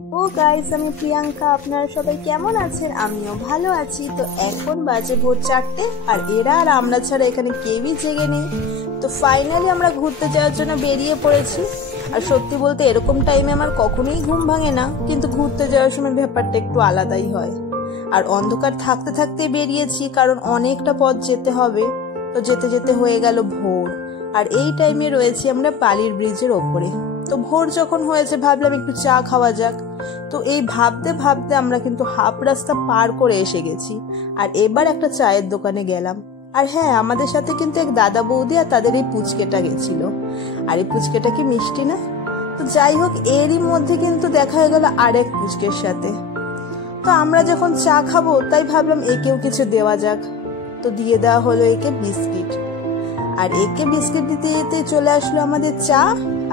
ও guys, আমি প্রিয়াঙ্কা। আপনারা সবাই কেমন আছেন? আমিও ভালো আছি। তো এখন বাজে ভোর 4টে, আর এরা আর আমরা ছাড়া এখানে কেউই জেগে নেই। তো ফাইনালি আমরা ঘুরতে যাওয়ার জন্য বেরিয়ে পড়েছি। আর সত্যি বলতে এরকম টাইমে আমার কখনোই ঘুম ভাঙে না, কিন্তু ঘুরতে যাওয়ার সময় ব্যাপারটা একটু আলাদাই হয়। আর অন্ধকার থাকতে থাকতে বেরিয়েছি, কারণ অনেকটা পথ যেতে হবে। তো যেতে যেতে হয়ে গেল ভোর। আর এই টাইমে রয়েছি আমরা পালির ব্রিজের ওপরে। তো ভোর যখন হয়েছে ভাবলাম একটু চা খাওয়া যাক। তো এই ভাবতে ভাবতে আমরা কিন্তু হাফ রাস্তা পার করে এসে গেছি। আর এবার একটা চায়ের দোকানে গেলাম। আর হ্যাঁ, আমাদের সাথে কিন্তু এক দাদা বৌদি আর তাদের এই পুচকেটা গেছিল। আর এই পুচকেটা কি মিষ্টি না? তো যাই হোক, এরই মধ্যে কিন্তু দেখা হয়ে গেল আরেক পুচকের সাথে। তো আমরা যখন চা খাবো তাই ভাবলাম একেও কিছু দেওয়া যাক। তো দিয়ে দেওয়া হলো একে বিস্কিট। আর একে বিস্কিট দিতে দিতে চলে আসলো আমাদের চা।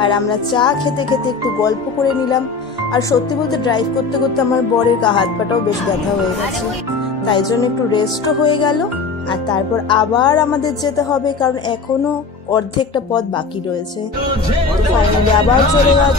আর আমরা চা খেতে খেতে একটু গল্প করে নিলাম। আর সত্যি বলতে ড্রাইভ করতে করতে আমার বরের গা হাত পাটাও বেশ ব্যথা হয়ে গেছে, তাই জন্য একটু রেস্টও হয়ে গেল। আর তারপর আবার আমাদের যেতে হবে, কারণ এখনো অর্ধেকটা পথ বাকি রয়েছে। ফাইনালি আবার চলে গেল।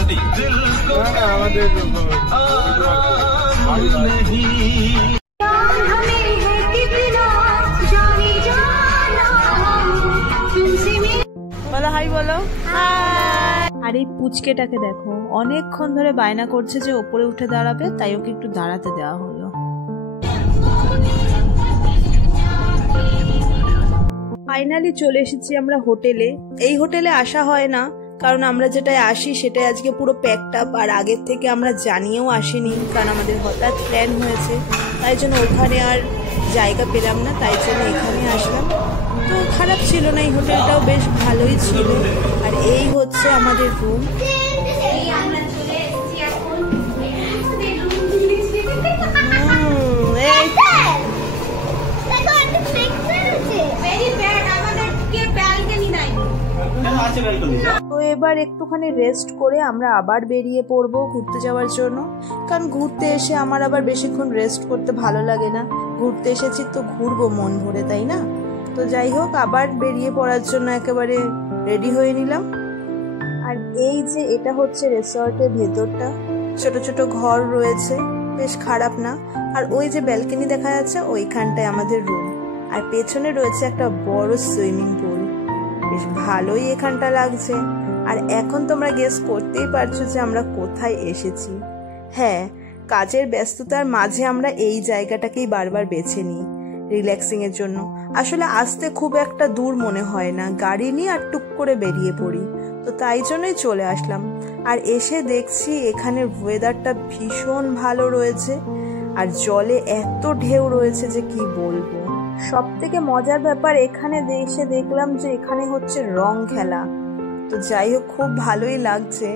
বলো হাই, বলো হাই। আর এই পুচকেটাকে দেখো, অনেকক্ষণ ধরে বায়না করছে যে ওপরে উঠে দাঁড়াবে, তাই ওকে একটু দাঁড়াতে দেওয়া হলো। ফাইনালি চলে এসেছি আমরা হোটেলে। এই হোটেলে আসা হয় না, কারণ আমরা যেটাই আসি সেটাই আজকে পুরো প্যাকড আপ। আর আগের থেকে আমরা জানিয়েও আসিনি, কারণ আমাদের হঠাৎ প্ল্যান হয়েছে, তাই জন্য ওখানে আর জায়গা পেলাম না, তাই জন্য এখানে আসলাম। তো খারাপ ছিল না, এই হোটেলটাও বেশ ভালোই ছিল। আর এই হচ্ছে আমাদের রুম। তো এবার একটুখানি রেস্ট করে আমরা আবার বেরিয়ে পড়বো ঘুরতে যাওয়ার জন্য, কারণ ঘুরতে এসে আমার আবার বেশিক্ষণ রেস্ট করতে ভালো লাগে না। ঘুরতে এসেছি তো ঘুরবো মন ভরে, তাই না? তো যাই হোক, আবার বেরিয়ে পড়ার জন্য একেবারে রেডি হয়ে নিলাম। আর এই যে এটা হচ্ছে রিসর্টের ভেতরটা, ছোট ছোট ঘর রয়েছে, বেশ খারাপ না। আর ওই যে ব্যালকনি দেখা যাচ্ছে, ওইখানটায় আমাদের রুম। আর পেছনে রয়েছে একটা বড় সুইমিং পুল। বেশ ভালোই এখানটা লাগছে। আর এখন তোমরা গেস করতেই পারছো যে আমরা কোথায় এসেছি। হ্যাঁ, কাজের ব্যস্ততার মাঝে আমরা এই জায়গাটাকেই বারবার বেছে নিই রিল্যাক্সিং এর জন্য। আসলে আসতে খুব একটা দূর মনে হয় না, গাড়ি নিয়ে আর টুক করে বেরিয়ে পড়ি। তো তাই জন্যই চলে আসলাম। আর এসে দেখছি এখানের ওয়েদারটা ভীষণ ভালো রয়েছে। আর জলে এত ঢেউ রয়েছে যে কি বলবো। সব থেকে মজার ব্যাপার, এখানে এসে দেখলাম যে এখানে হচ্ছে রং খেলা। তো যাই হোক, খুব ভালোই লাগছে,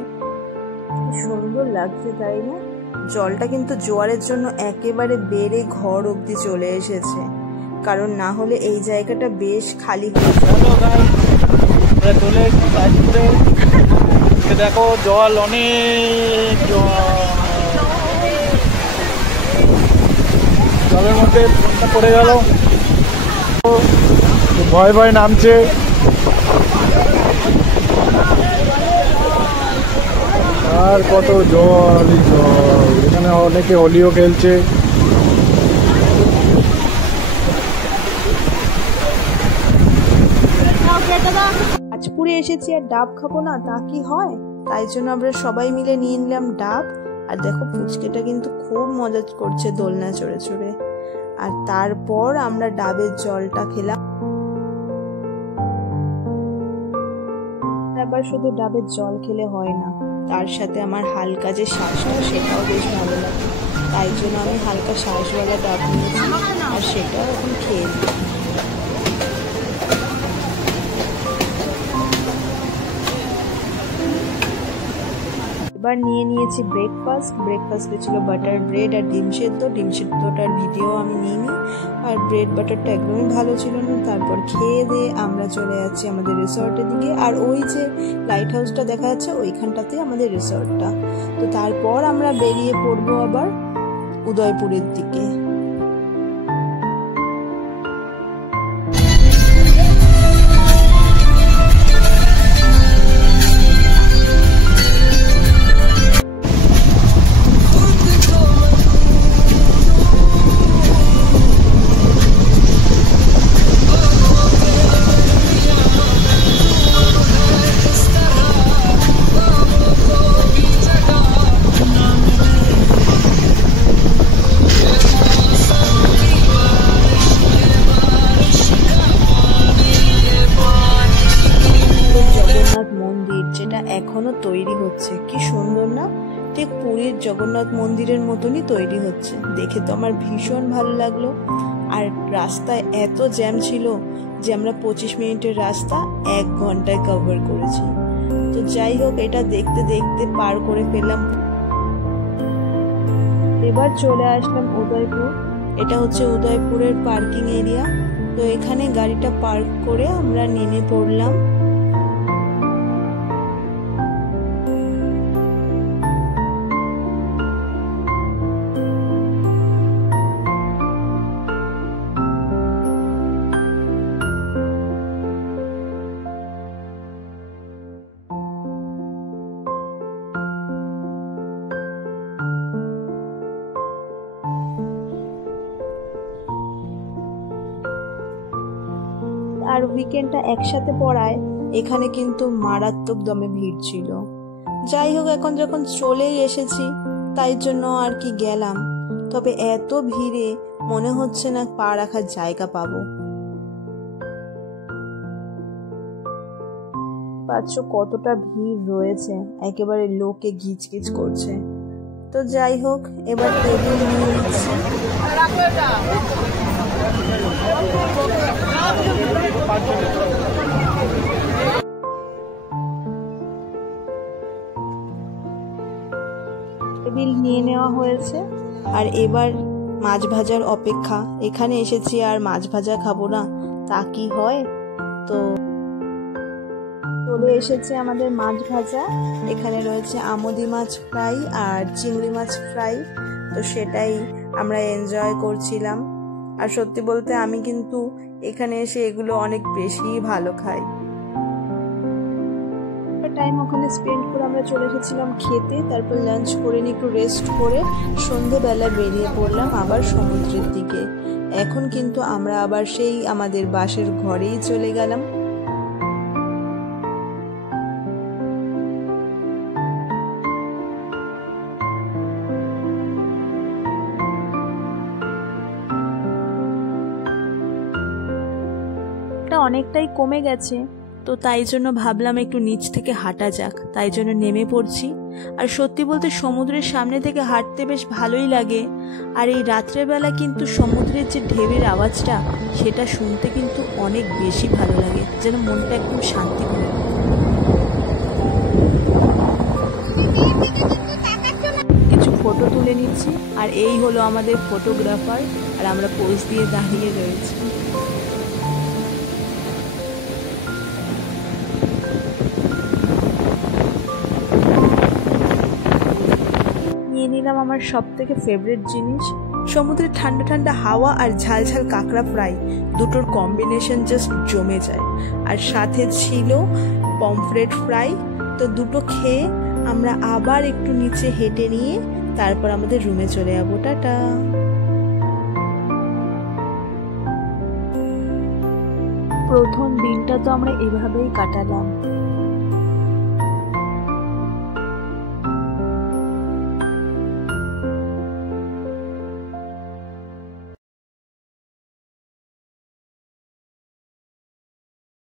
সুন্দর লাগছে, তাই না? জলটা কিন্তু জোয়ারের জন্য একেবারে বেড়ে ঘর অবধি চলে এসেছে, কারণ না হলে এই জায়গাটা বেশ খালি হয়ে যায়। দেখো জল, অনেক জলের মধ্যে পড়ে গেল, ভয় ভয় নামছে। আর কত জল, জল। এখানে অনেকে হোলিও খেলছে। আজপুরে এসেছি আর ডাব খাবো না, তা কি হয়? তাই জন্য আমরা সবাই মিলে নিয়ে নিলাম ডাব। আর দেখো, পুচকেটা কিন্তু খুব মজা করছে দোলনা চড়ে চড়ে। আর তারপর আমরা ডাবের জলটা খেলাম। আবার শুধু ডাবের জল খেলে হয় না, তার সাথে আমার হালকা যে শ্বাসটা, সেটাও বেশ ভালো লাগে। তাই জন্য আমি হালকা শ্বাসওয়ালা ডাব নিয়েছি, আর সেটাও এখন খেয়ে নিই। এবার নিয়ে নিয়েছি ব্রেকফাস্টে ছিল বাটার ব্রেড আর ডিম সেদ্ধটার ভিডিও আমি নিইনি। আর ব্রেড বাটারটা একদমই ভালো ছিল না। তারপর খেয়ে দিয়ে আমরা চলে যাচ্ছি আমাদের রিসর্টের দিকে। আর ওই যে লাইট হাউসটা দেখা যাচ্ছে, ওইখানটাতে আমাদের রিসর্টটা। তো তারপর আমরা বেরিয়ে পড়বো আবার উদয়পুরের দিকে। জগন্নাথ মন্দিরের মতনই তৈরি হচ্ছে। দেখে তো আমার ভীষণ ভালো লাগলো। আর রাস্তায় এত জ্যাম ছিল যে আমরা 25 মিনিটের রাস্তা 1 ঘন্টায় কভার করেছি। তো যাই হোক, এটা দেখতে দেখতে পার করে ফেললাম। এবার চলে আসলাম উদয়পুর। এটা হচ্ছে উদয়পুরের পার্কিং এরিয়া। তো এখানে গাড়িটা পার্ক করে আমরা নেমে পড়লাম। আর উইকেন্ডটা একসাথে পড়ায় এখানে কিন্তু মারাত্মক দমে ভিড় ছিল। যাই হোক, এখন যখন চলেই এসেছি তাই জন্য আর কি গেলাম। তবে এত ভিড়ে মনে হচ্ছে না পা রাখার জায়গা পাবো। পাচ্ছ কতটা ভিড় রয়েছে, একেবারে লোকে গিজগিজ করছে। তো যাই হোক, এবার টেবিল নিয়ে নিচ্ছি। টেবিল নিয়ে নেওয়া হয়েছে আর এবার মাছ ভাজার অপেক্ষা। এখানে এসেছি আর মাছ ভাজা খাবো না তা কি হয়? তো চলে এসেছে আমাদের মাছ ভাজা। এখানে রয়েছে আমুদি মাছ ফ্রাই আর চিংড়ি মাছ ফ্রাই। তো সেটাই আমরা এনজয় করছিলাম। আর সত্যি বলতে আমি কিন্তু এখানে এসে এগুলো অনেক বেশি ভালো খাই। টাইম ওখানে স্পেন্ড করে আমরা চলে এসেছিলাম খেতে। তারপর লাঞ্চ করে নিয়ে একটু রেস্ট করে সন্ধেবেলা বেরিয়ে পড়লাম আবার সমুদ্রের দিকে। এখন কিন্তু আমরা আবার সেই আমাদের বাসের ঘরেই চলে গেলাম। অনেকটাই কমে গেছে, তো তাই জন্য ভাবলাম একটু নিচ থেকে হাঁটা যাক, তাই জন্য নেমে পড়ছি। আর সত্যি বলতে সমুদ্রের সামনে থেকে হাঁটতে বেশ ভালোই লাগে। আর এই রাত্রেবেলা কিন্তু সমুদ্রের যে ঢেউয়ের আওয়াজটা, সেটা শুনতে কিন্তু অনেক বেশি ভালো লাগে, যেন মনটা একদম শান্তি করে। কিছু ফটো তুলে নিচ্ছি আর এই হলো আমাদের ফটোগ্রাফার, আর আমরা পোজ দিয়ে দাঁড়িয়ে রয়েছি। নিলাম আমার সব থেকে ফেভারিট জিনিস, সমুদ্রের ঠান্ডা ঠান্ডা হাওয়া আর ঝাল ঝাল কাঁকড়া ফ্রাই, দুটোর কম্বিনেশন জাস্ট জমে যায়। আর সাথে ছিল পমফ্রেট ফ্রাই। তো দুটো খেয়ে আমরা আবার একটু নিচে হেঁটে নিয়ে তারপর আমাদের রুমে চলে যাবো। টাটা। প্রথম দিনটা তো আমরা এভাবেই কাটালাম।